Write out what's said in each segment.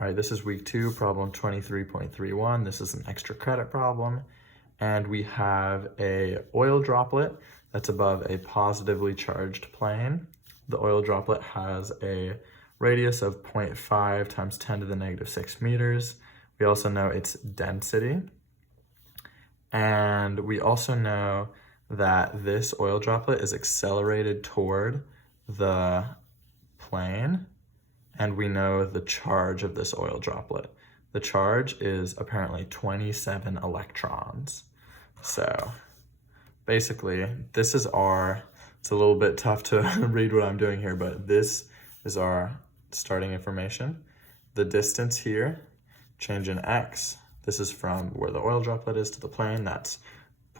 All right, this is week 2, problem 23.31. This is an extra credit problem. And we have a oil droplet that's above a positively charged plane. The oil droplet has a radius of 0.5 times 10 to the negative 6 meters. We also know its density. And we also know that this oil droplet is accelerated toward the plane. And we know the charge of this oil droplet. The charge is apparently 27 electrons. So basically, this is it's a little bit tough to read what I'm doing here, but this is our starting information. The distance here, change in x. This is from where the oil droplet is to the plane. That's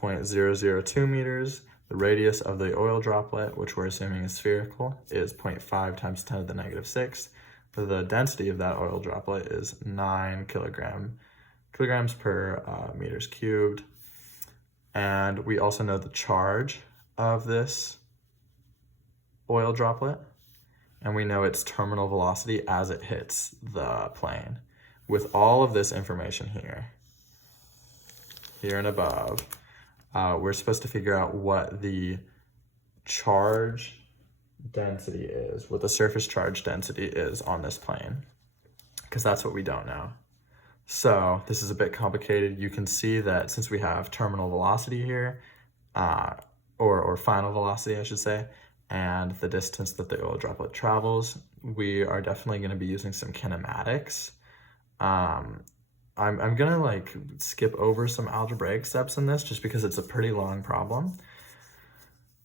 0.002 meters. The radius of the oil droplet, which we're assuming is spherical, is 0.5 times 10 to the negative 6. The density of that oil droplet is 9 kilograms per meters cubed. And we also know the charge of this oil droplet, and we know its terminal velocity as it hits the plane. With all of this information here and above, we're supposed to figure out what the charge density is, what the surface charge density is on this plane, because that's what we don't know. So this is a bit complicated. You can see that since we have terminal velocity here, or final velocity, I should say, and the distance that the oil droplet travels, we are definitely going to be using some kinematics. I'm gonna skip over some algebraic steps in this just because it's a pretty long problem.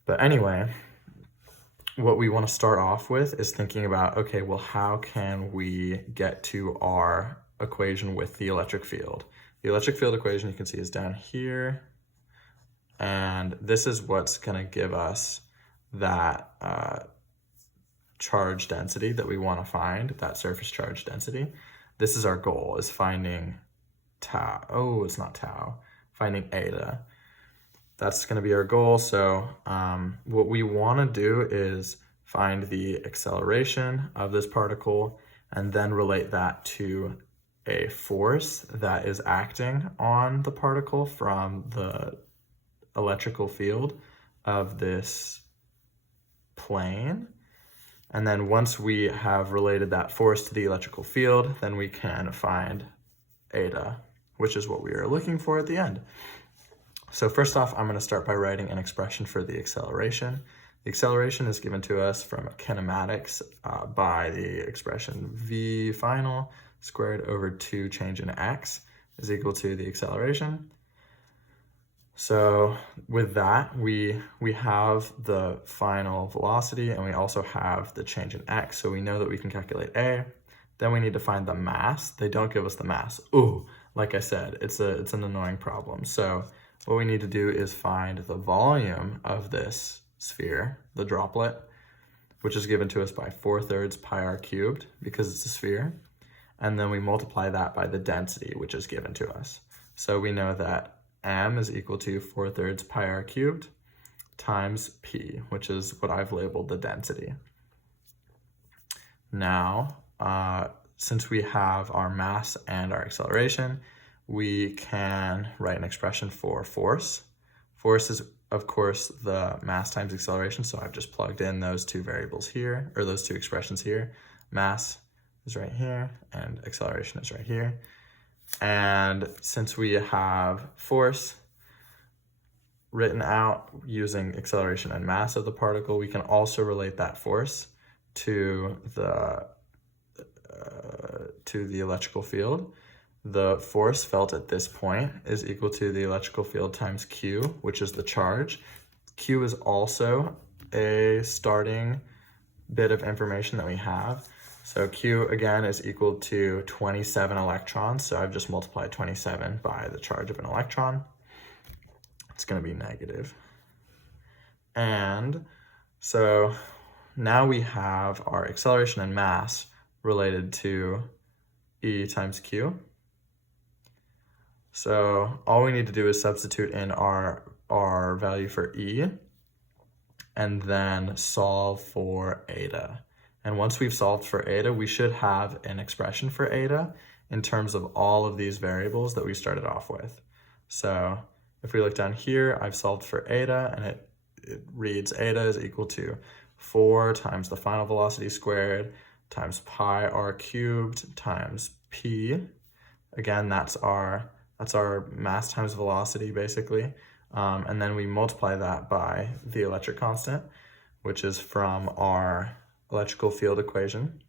But anyway, what we want to start off with is thinking about, okay, well, how can we get to our equation with the electric field? The electric field equation you can see is down here, and this is what's going to give us that charge density that we want to find, that surface charge density. This is our goal, is finding finding eta. That's going to be our goal. So what we want to do is find the acceleration of this particle and then relate that to a force that is acting on the particle from the electrical field of this plane. And then once we have related that force to the electrical field, then we can find eta, which is what we are looking for at the end. So first off, I'm going to start by writing an expression for the acceleration. The acceleration is given to us from kinematics by the expression v final squared over 2 change in x is equal to the acceleration. So with that, we have the final velocity, and we also have the change in x, so we know that we can calculate a. Then we need to find the mass. They don't give us the mass. Ooh, like I said, it's an annoying problem. So what we need to do is find the volume of this sphere, the droplet, which is given to us by 4/3 pi r cubed because it's a sphere. And then we multiply that by the density, which is given to us. So we know that m is equal to 4/3 pi r cubed times p, which is what I've labeled the density. Now, since we have our mass and our acceleration, we can write an expression for force. Force is, of course, the mass times acceleration, so I've just plugged in those two variables here, or those two expressions here. Mass is right here, and acceleration is right here. And since we have force written out using acceleration and mass of the particle, we can also relate that force to the electrical field. The force felt at this point is equal to the electrical field times Q, which is the charge. Q is also a starting bit of information that we have. So Q, again, is equal to 27 electrons. So I've just multiplied 27 by the charge of an electron. It's going to be negative. And so now we have our acceleration and mass related to E times Q. So all we need to do is substitute in our value for E and then solve for eta. And once we've solved for eta, we should have an expression for eta in terms of all of these variables that we started off with. So if we look down here, I've solved for eta, and it reads eta is equal to 4 times the final velocity squared times pi r cubed times p. Again, that's our mass times velocity, basically. And then we multiply that by the electric constant, which is from our electrical field equation.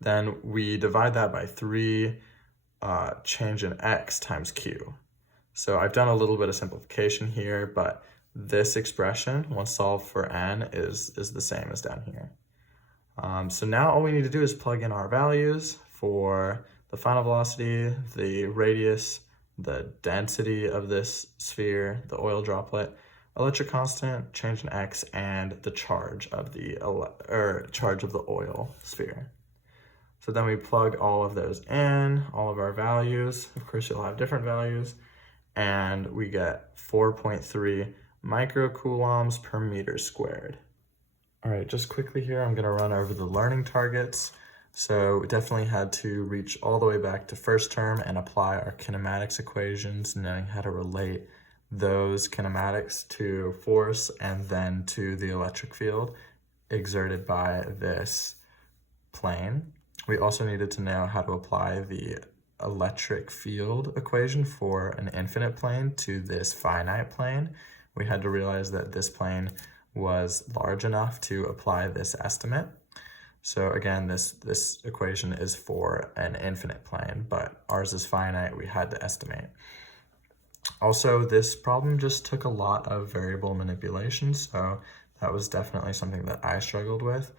Then we divide that by 3 change in x times q. So I've done a little bit of simplification here, but this expression, once solved for n, is the same as down here. So now all we need to do is plug in our values for the final velocity, the radius, the density of this sphere, the oil droplet, electric constant, change in x, and the charge of the oil sphere. So then we plug all of those in, all of our values. Of course, you'll have different values, and we get 4.3 microcoulombs per meter squared. All right, just quickly here, I'm gonna run over the learning targets. So we definitely had to reach all the way back to first term and apply our kinematics equations, knowing how to relate those kinematics to force and then to the electric field exerted by this plane. We also needed to know how to apply the electric field equation for an infinite plane to this finite plane. We had to realize that this plane was large enough to apply this estimate. So again, this equation is for an infinite plane, but ours is finite, we had to estimate. Also, this problem just took a lot of variable manipulation, so that was definitely something that I struggled with.